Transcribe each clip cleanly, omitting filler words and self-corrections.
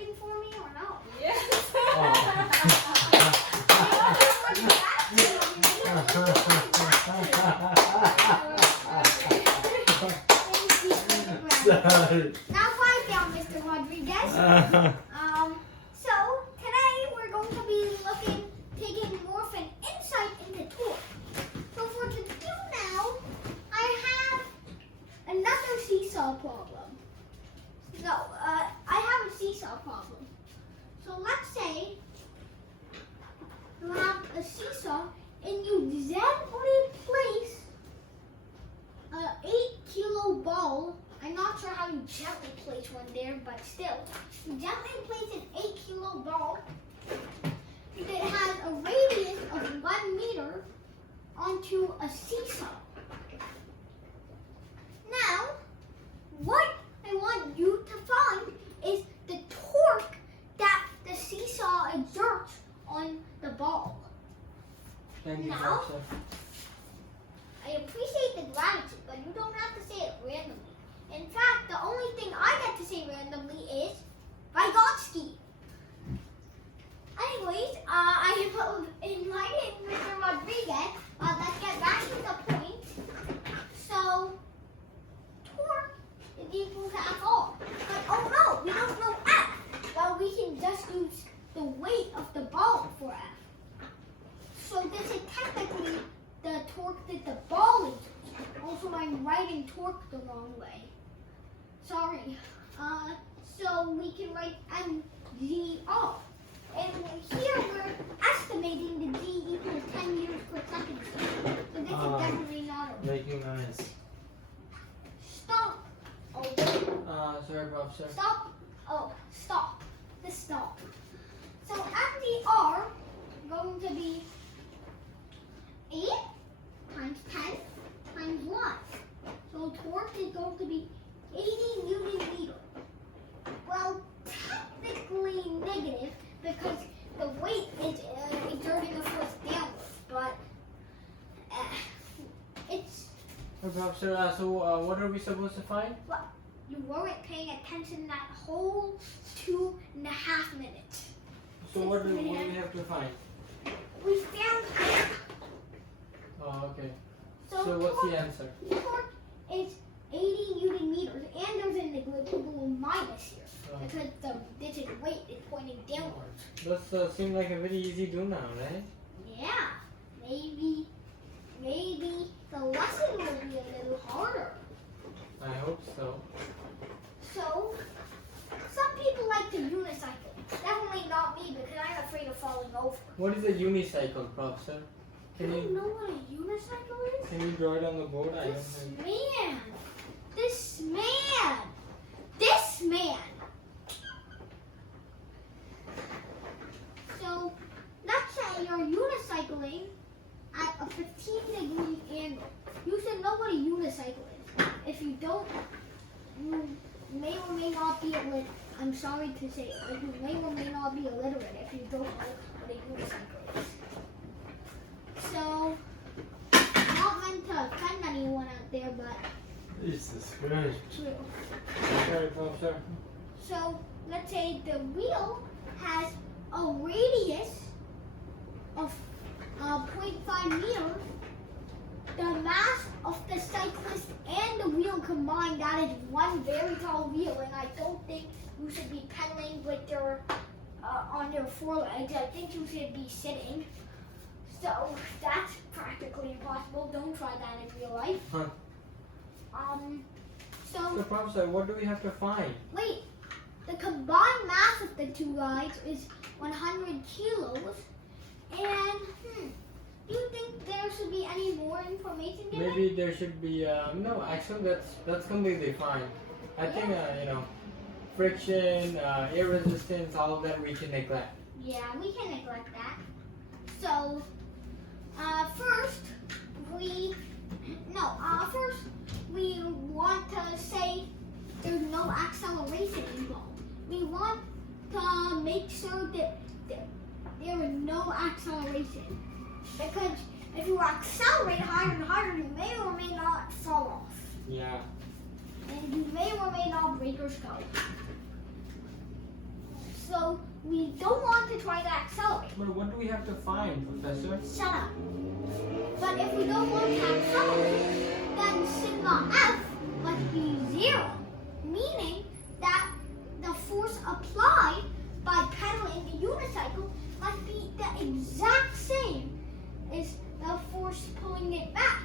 clapping for me or no? Yes. Sorry. Now quiet down, Mr. Rodriguez. So today we're going to be taking more of an insight into torque. So for the do now, I have another seesaw problem. No, I have a seesaw problem. So let's say you have a seesaw and you gently place an 8-kilo ball. I'm not sure how you gently place one there, but still. You gently place an 8-kilo ball that has a radius of 1 meter onto a seesaw. Now, what I want you to find is the torque that the seesaw exerts on the ball. Thank you, Now, Prof. I appreciate the gratitude, but you don't have to say it randomly. In fact, the only thing I get to say randomly is Vygotsky. Anyways, I have invited Mr. Rodriguez. Let's get back to the point. So, torque is equal to F(r). But oh no, we don't know F. Well, we can just use the weight of the ball for F. So this is technically the torque that the ball is. Also, I'm writing torque the wrong way. Sorry. So we can write mgr. And here we're estimating the g equals 10 meters per second. So this is definitely not a Making noise. stop. Oh, Sorry, Prof. Sir. stop. Oh, stop. The stop. So mgr going to be 8 times 10 times 1. So torque is going to be 80 Newton meter. Well, technically negative because the weight is exerting the force downwards, but it's Hey, Prof. Sir, so what are we supposed to find? you weren't paying attention that whole 2.5 minutes. So what do we have to find? We found Oh, okay. so So what's torque, the answer? torque is 80 Newton meters, and there's a negligible minus here because the digit weight is pointing downwards. Does seem like a very easy do now, right? Yeah, maybe the lesson will be a little harder. I hope so. So, some people like to unicycle. Definitely not me because I'm afraid of falling over. What is a unicycle, Prof. Sir? Do you know what a unicycle is? Can you draw it on the board? I don't This think. man. So, let's say you're unicycling at a 15-degree angle. You should know what a unicycle is. If you don't, you may or may not be illiterate. I'm sorry to say it, but you may or may not be illiterate if you don't know what a unicycle is. So, not meant to offend anyone out there, but Jesus Christ. true. Sorry, Prof. Sir. So let's say the wheel has a radius of 0.5 meters. The mass of the cyclist and the wheel combined, that is one very tall wheel, and I don't think you should be pedaling with your on your forelegs. I think you should be sitting. So that's practically impossible. Don't try that in real life. Huh. So, So Prof. Sir, what do we have to find? wait, the combined mass of the two guys is 100 kilos. And do you think there should be any more information given? Maybe there should be no. Actually, that's completely fine. I think friction, air resistance, all of that we can neglect. Yeah, we can neglect that. So, first we want to say there's no acceleration involved. We want to make sure that there is no acceleration. Because if you accelerate harder and harder, you may or may not fall off. Yeah. And you may or may not break your skull. So we don't want to try to accelerate. But what do we have to find, Professor? Shut up. But if we don't want to accelerate, then sigma F must be 0, meaning that the force applied by pedaling the unicycle must be the exact same as the force pulling it back.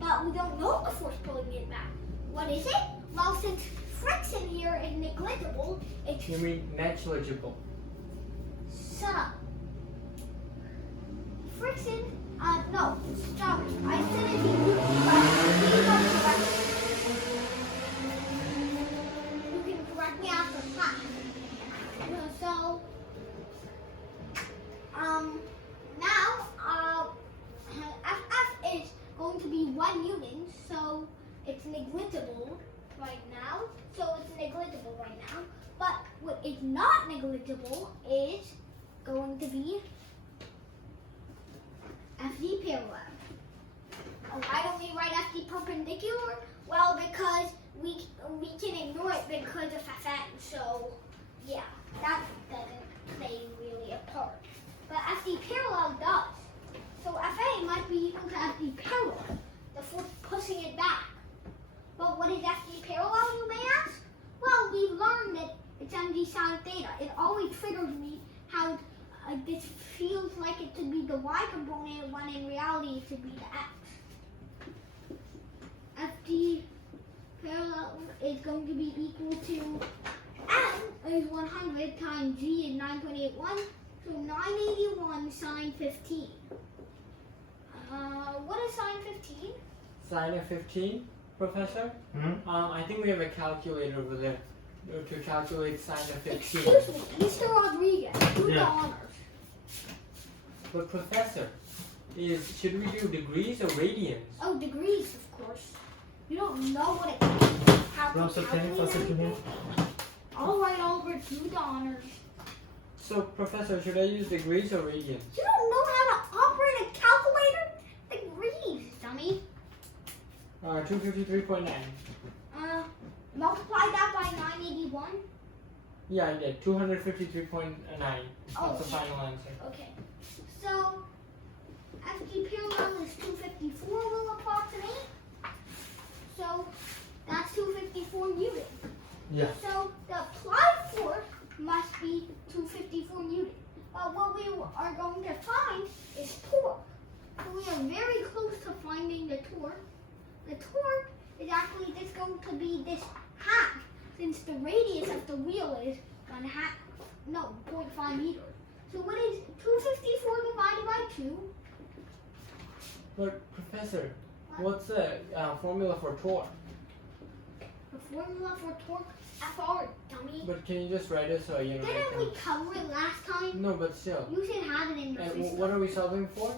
But we don't know the force pulling it back. What is it? Well, since friction here is negligible, it's... You mean negligible? Shut up. Friction, no, stop. I said it in English, but please don't correct me. You can correct me after class. So, now, FF is going to be 1 Newton, so it's negligible right now. But what is not negligible is going to be FD parallel. Why don't we write FD perpendicular? Well, because we can ignore it because of Fn. So yeah, that doesn't play really a part. But FD parallel does. So Fa must be equal to FD parallel, the force pushing it back. But what is FD parallel, you may ask? Well, we learned that it's mg sine theta. It always triggers me how this feels like it to be the y component when in reality it should be the x. FD parallel is going to be equal to m is 100 times g is 9.81, so 981 sine 15. What is sine 15? Sine of 15, Professor? I think we have a calculator over there to calculate sine of 15. Excuse me, Mr. Rodriguez, do the honors. But Professor, should we do degrees or radians? Oh, degrees, of course. You don't know what it means. How to calculate. All right, Albert, do the honors. So, Professor, should I use degrees or radians? You don't know how to operate a calculator? Degrees, dummy. 253.9. Multiply that by 981. Yeah, I did. 253.9. That's the final answer. Okay. So, FG parallel is 254 will approximate. So, that's 254 Newton. Yeah. So, the applied force must be 254 Newton. But what we are going to find is torque. So, we are very close to finding the torque. The torque is actually just going to be this half, since the radius of the wheel is 0.5 meters. So what is 254 divided by 2? But Professor, what's the formula for torque? The formula for torque, FR, dummy. But can you just write it so you know? Didn't we cover it last time? No, but still. You should have it in your And system. what are we solving for?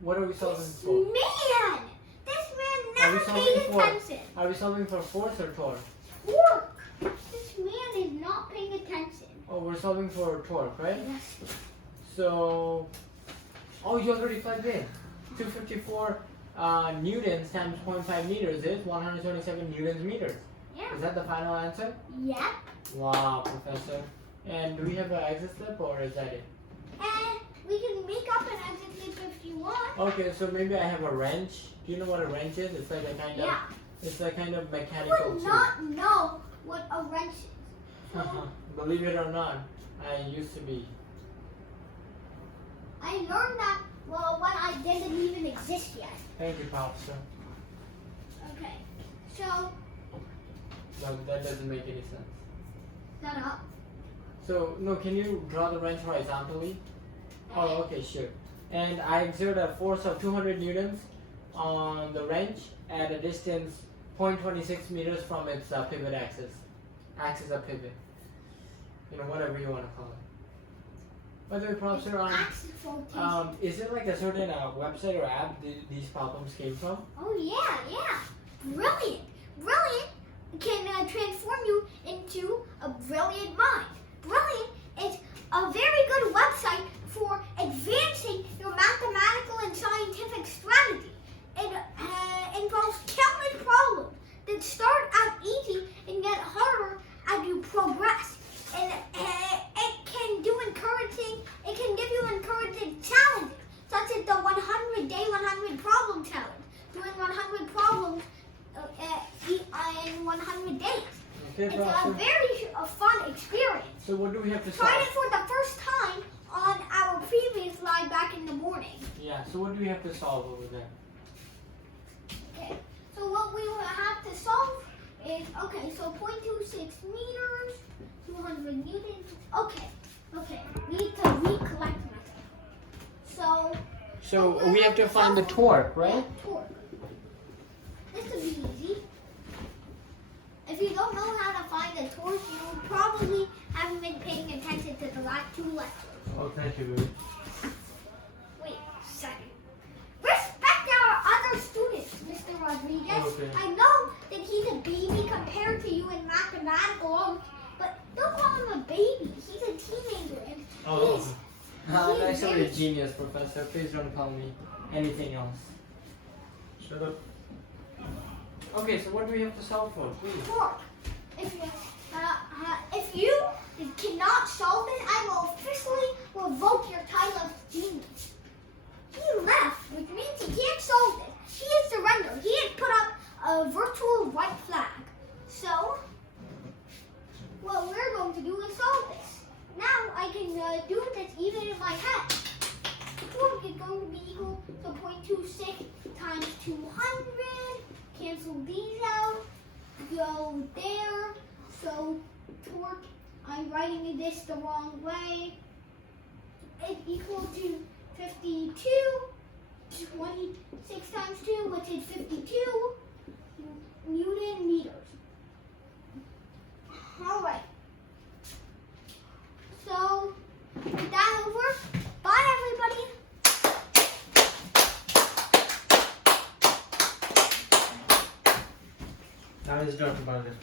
What are we solving This for? man! This man never paid attention. Are we solving for force or torque? Torque! This man is not paying attention. Oh, we're solving for torque, right? Yes. So, oh, you already plugged in. 254 newtons times 0.5 meters is 127 newtons meters. Yeah. Is that the final answer? Yep. Wow, Professor. And do we have an exit step or is that it? And we can make up an exit flip if you want. Okay, so maybe I have a wrench. Do you know what a wrench is? It's like a kind of, it's a kind of You mechanical would tool. not know what a wrench is. So Believe it or not, I used to be. I learned that when I didn't even exist yet. Thank you, Professor. Okay. So No, that doesn't make any sense. shut up. So, no, can you draw the wrench horizontally? Oh, okay, sure. And I exert a force of 200 newtons on the wrench at a distance 0.26 meters from its pivot axis. Axis of pivot. You know, whatever you want to call it. By the way, Professor, Axis rotation. is it like a certain website or app these problems came from? Oh yeah. Brilliant. Brilliant can transform you into a brilliant mind. Brilliant is a very good website for advancing your mathematical and scientific strategy. It involves countless problems that start out easy and get harder as you progress. And 100 days. Okay, It's Prof. a very fun experience. So what do we have to Tried solve? it for the first time on our previous live back in the morning. Yeah, so what do we have to solve over there? Okay, so what we will have to solve is, okay, so 0.26 meters, 200 newtons. Okay, we need to recollect myself. So we have to find the torque, right? Yeah, torque. This will be easy. If you don't know how to find the torque, you probably haven't been paying attention to the last 2 lectures. Oh, thank you, baby. Wait a second. Respect our other students, Mr. Rodriguez. Okay. I know that he's a baby compared to you in mathematical, but don't call him a baby. He's a teenager. And he's I'm actually a genius, Professor. Please don't call me anything else. Shut up. Okay, so what do we have to solve for, please? torque. If you cannot solve this, I will officially revoke your title of genius. He left, which means he can't solve this. He has surrendered. He has put up a virtual white flag. So, what we're going to do is solve this. Now I can do this even in my head. The torque is going to be equal to 0.26 times 200. Cancel these out. Go there. So torque, I'm writing this the wrong way. It's equal to 52. 26 times 2, which is 52 Newton meters. Alright. So, with that over, bye everybody. Now is Dr. Barger.